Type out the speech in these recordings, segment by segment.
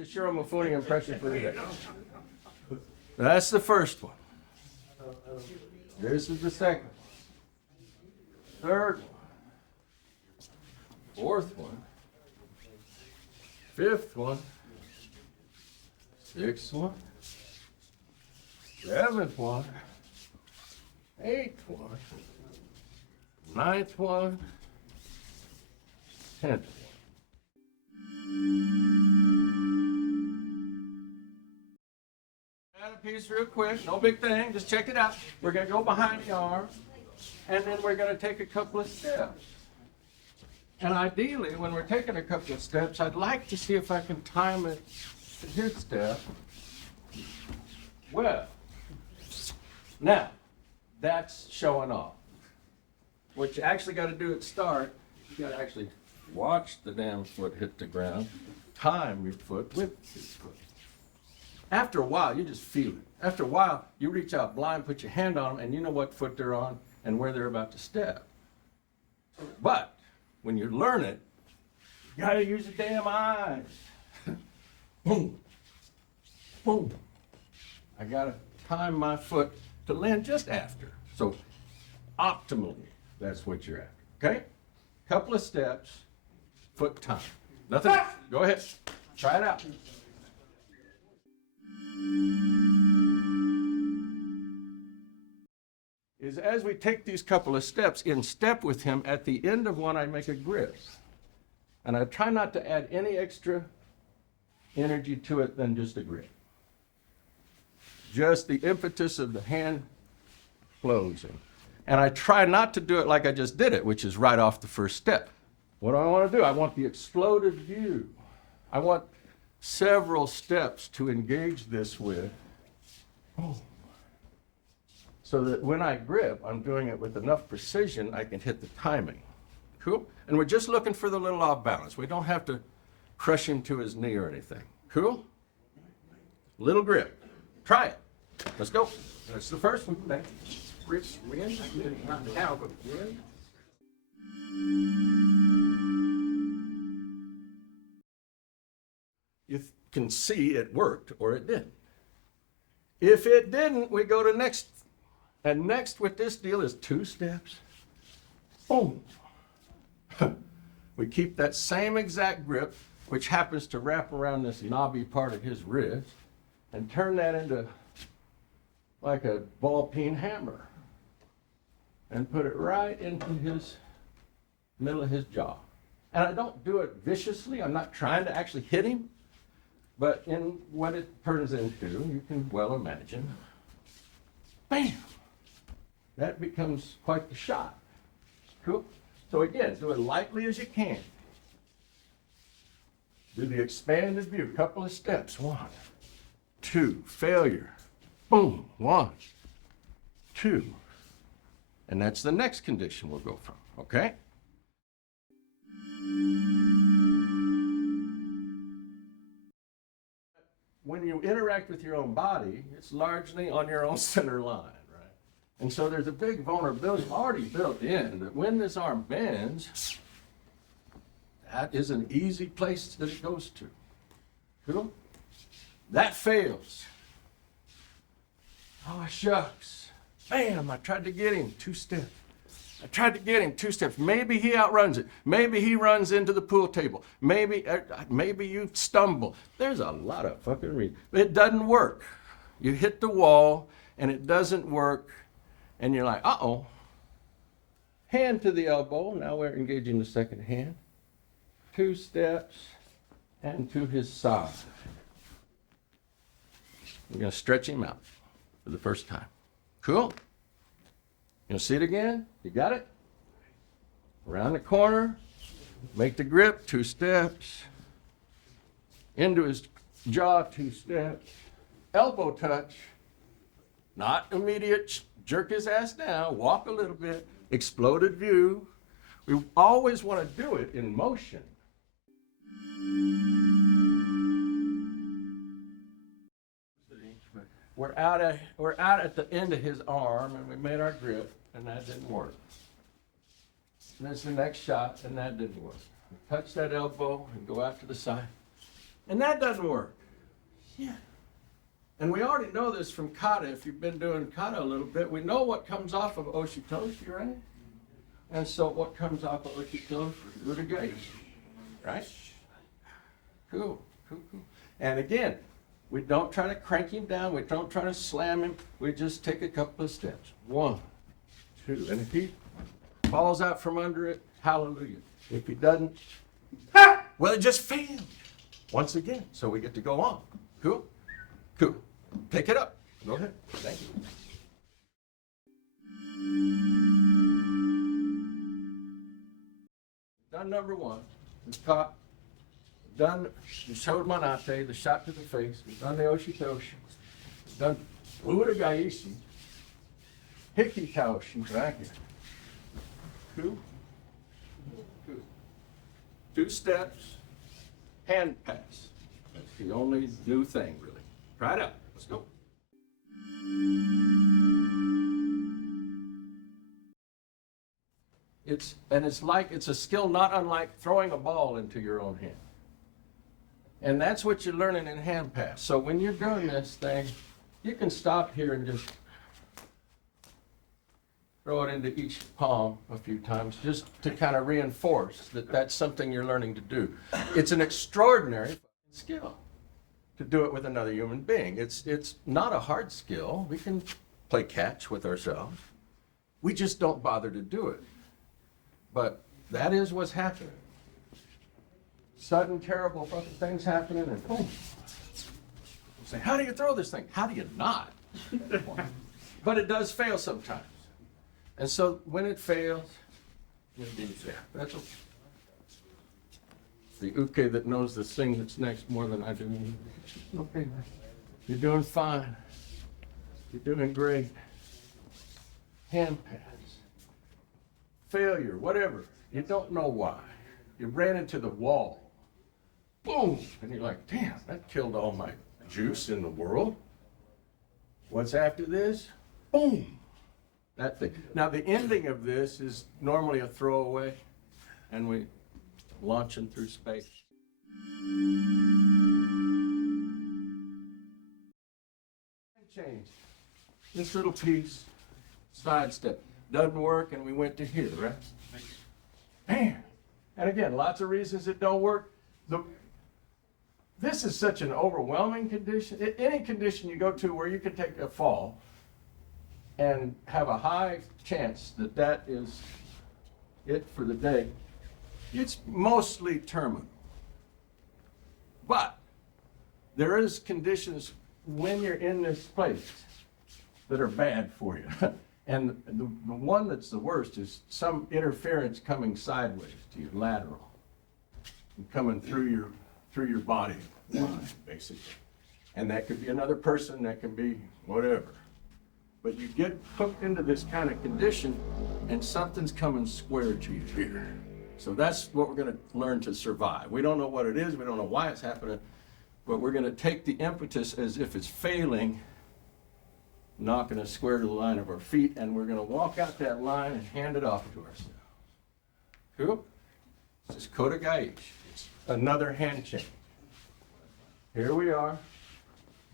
to Shiromufuni impression for today. That's the first one. This is the second one. Third one. Fourth one. Fifth one. Sixth one. Seventh one. Eighth one. Ninth one. 10th. Add a piece real quick, no big thing, just check it out. We're going to go behind the arm, and then we're going to take a couple of steps. And ideally, when we're taking a couple of steps, I'd like to see if I can time it to his step well. Now, that's showing off. What you actually got to do at start, you got to actually watch the damn foot hit the ground, time your foot with his foot. After a while, you just feel it. After a while, you reach out blind, put your hand on them, and you know what foot they're on and where they're about to step. But when you learn it, you got to use the damn eyes. Boom. Boom. I got to time my foot to land just after. So optimally, that's what you're after. Okay? Couple of steps, foot time. Nothing. Go ahead. Try it out. Is as we take these couple of steps, in step with him, at the end of one, I make a grip. And I try not to add any extra energy to it than just a grip. Just the impetus of the hand closing. And I try not to do it like I just did it, which is right off the first step. What do I want to do? I want the exploded view. I want several steps to engage this with. Oh. So that when I grip, I'm doing it with enough precision, I can hit the timing. Cool? And we're just looking for the little off balance. We don't have to crush him to his knee or anything. Cool? Little grip. Try it. Let's go. That's the first one. Grip, wind, not now, but wind. You can see it worked or it didn't. If it didn't, we go to next. And next with this deal is 2 steps. Boom. We keep that same exact grip, which happens to wrap around this knobby part of his wrist, and turn that into like a ball peen hammer. And put it right into his middle of his jaw. And I don't do it viciously. I'm not trying to actually hit him. But in what it turns into, you can well imagine. Bam! That becomes quite the shot. Cool? So again, do it lightly as you can. Do the expanded view, couple of steps. 1, 2, failure. Boom, 1, 2. And that's the next condition we'll go from, okay? When you interact with your own body, it's largely on your own center line. And so there's a big vulnerability already built in that when this arm bends, that is an easy place that it goes to. Cool? That fails. Oh, shucks. Bam, I tried to get him 2 steps. I tried to get him 2 steps. Maybe he outruns it. Maybe he runs into the pool table. Maybe you stumble. There's a lot of fucking reasons. It doesn't work. You hit the wall and it doesn't work. And you're like, uh-oh. Hand to the elbow. Now we're engaging the second hand. 2 steps and to his side. We're going to stretch him out for the first time. Cool? You see it again? You got it? Around the corner. Make the grip. 2 steps. Into his jaw. 2 steps. Elbow touch. Not immediate. Jerk his ass down, walk a little bit, exploded view. We always want to do it in motion. We're out at the end of his arm, and we made our grip, and that didn't work. And that's the next shot, and that didn't work. Touch that elbow and go out to the side. And that doesn't work. Yeah. And we already know this from Kata. If you've been doing Kata a little bit, we know what comes off of Oshi Taoshi, right? And so what comes off of Oshi Taoshi? Udegaeshi, right? Cool, cool, cool. And again, we don't try to crank him down. We don't try to slam him. We just take a couple of steps. 1, 2. And if he falls out from under it, hallelujah. If he doesn't, well, it just failed. Once again, so we get to go on. Cool? Cool. Pick it up. Go ahead. Thank you. Done number 1. We've caught. Done the Shomenate, the shot to the face. We've done the Oshi Taoshi. We've done Udegaeshi. Hikitaoshi right here. Cool. Cool. 2 steps. Hand pass. That's the only new thing, really. Try it out. Let's go. It's a skill not unlike throwing a ball into your own hand. And that's what you're learning in hand pass. So when you're doing this thing, you can stop here and just throw it into each palm a few times just to kind of reinforce that that's something you're learning to do. It's an extraordinary skill to do it with another human being. It's not a hard skill. We can play catch with ourselves. We just don't bother to do it. But that is what's happening. Sudden, terrible things happening, and boom. Say, how do you throw this thing? How do you not? But it does fail sometimes. And so when it fails, that's okay. The uke that knows the thing that's next more than I do. Okay, you're doing fine. You're doing great. Hand pass. Failure, whatever. You don't know why. You ran into the wall. Boom! And you're like, damn, that killed all my juice in the world. What's after this? Boom! That thing. Now, the ending of this is normally a throwaway, and we launching through space. Change. This little piece, sidestep. Doesn't work, and we went to here, right? Man. And again, lots of reasons it don't work. This is such an overwhelming condition. Any condition you go to where you can take a fall and have a high chance that that is it for the day, it's mostly terminal. But there is conditions when you're in this place that are bad for you. And the one that's the worst is some interference coming sideways to you, lateral, and coming through your body line, basically. And that could be another person, that can be whatever. But you get hooked into this kind of condition, and something's coming square to you here. So that's what we're going to learn to survive. We don't know what it is, we don't know why it's happening, but we're going to take the impetus as if it's failing, knocking us square to the line of our feet, and we're going to walk out that line and hand it off to ourselves. Cool? This is Kote Gaeshi. It's another hand change. Here we are.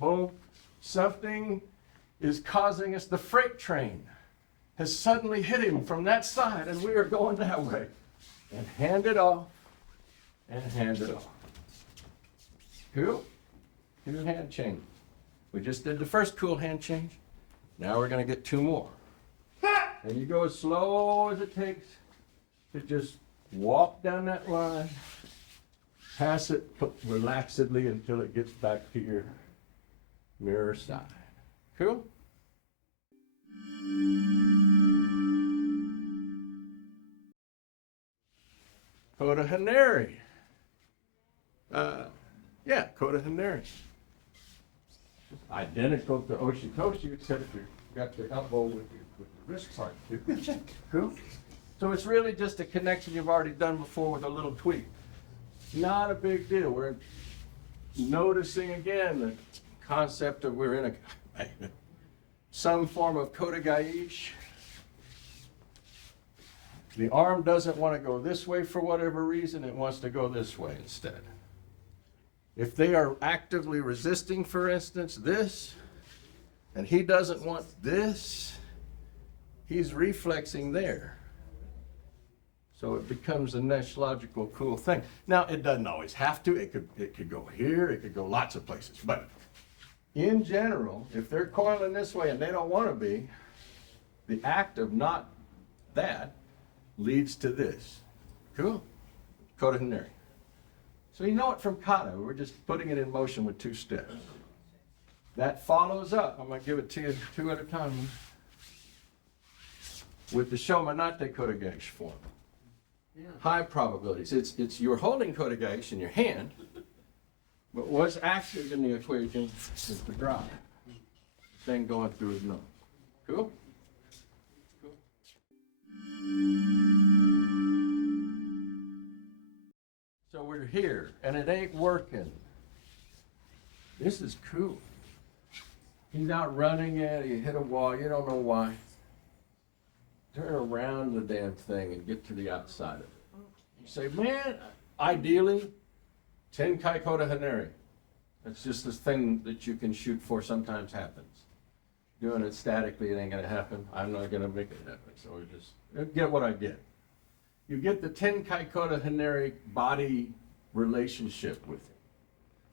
Boom. Something is causing us, the freight train has suddenly hit him from that side, and we are going that way. And hand it off, and hand it off. Cool? 2 hand changes. We just did the first cool hand change. Now we're going to get 2 more. And you go as slow as it takes to just walk down that line, pass it relaxedly until it gets back to your mirror side. Cool? Kote Hineri. Kote Hineri. Identical to Oshi Taoshi, except you got the elbow with the wrist part too. Cool? So it's really just a connection you've already done before with a little tweak. Not a big deal. We're noticing again the concept of we're in some form of Kote Gaeshi. The arm doesn't want to go this way for whatever reason, it wants to go this way instead. If they are actively resisting, for instance, this, and he doesn't want this, he's reflexing there. So it becomes a next logical cool thing. Now, it doesn't always have to. It could go here. It could go lots of places. But in general, if they're coiling this way and they don't want to be, the act of not that leads to this. Cool? Kote Hineri. So you know it from Kata. We're just putting it in motion with 2 steps. That follows up. I'm going to give it to you 2 at a time. With the Shomenate Udegaeshi form. Yeah. High probabilities. It's you're holding Udegaeshi in your hand, but what's active in the equation is the drive. The thing going through his nose. Cool? Cool. So we're here, and it ain't working. This is cool. He's out running it, he hit a wall, you don't know why. Turn around the damn thing and get to the outside of it. You say, man, ideally, Tenkai Kote Hineri. That's just this thing that you can shoot for sometimes happens. Doing it statically, it ain't gonna happen. I'm not gonna make it happen. So we just get what I get. You get the Tenkai Kote Hineri body relationship with him.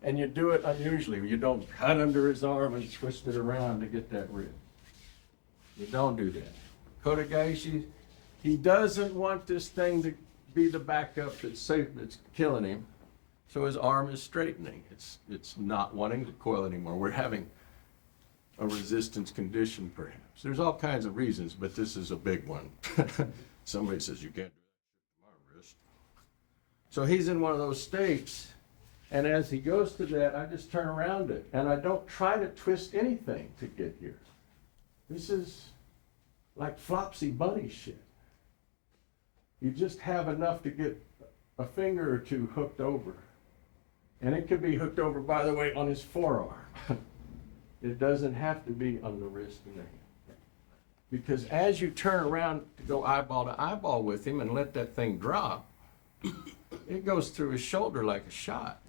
And you do it unusually. You don't cut under his arm and twist it around to get that rib. You don't do that. Udegaeshi, he doesn't want this thing to be the backup that's safe, that's killing him. So his arm is straightening. It's not wanting to coil anymore. We're having a resistance condition, perhaps. There's all kinds of reasons, but this is a big one. Somebody says, you can't do that to my wrist. So he's in one of those states, and as he goes to that, I just turn around it, and I don't try to twist anything to get here. This is like Flopsy Bunny shit. You just have enough to get a finger or 2 hooked over. And it could be hooked over, by the way, on his forearm. It doesn't have to be on the wrist and the hand. Because as you turn around to go eyeball to eyeball with him and let that thing drop, it goes through his shoulder like a shot.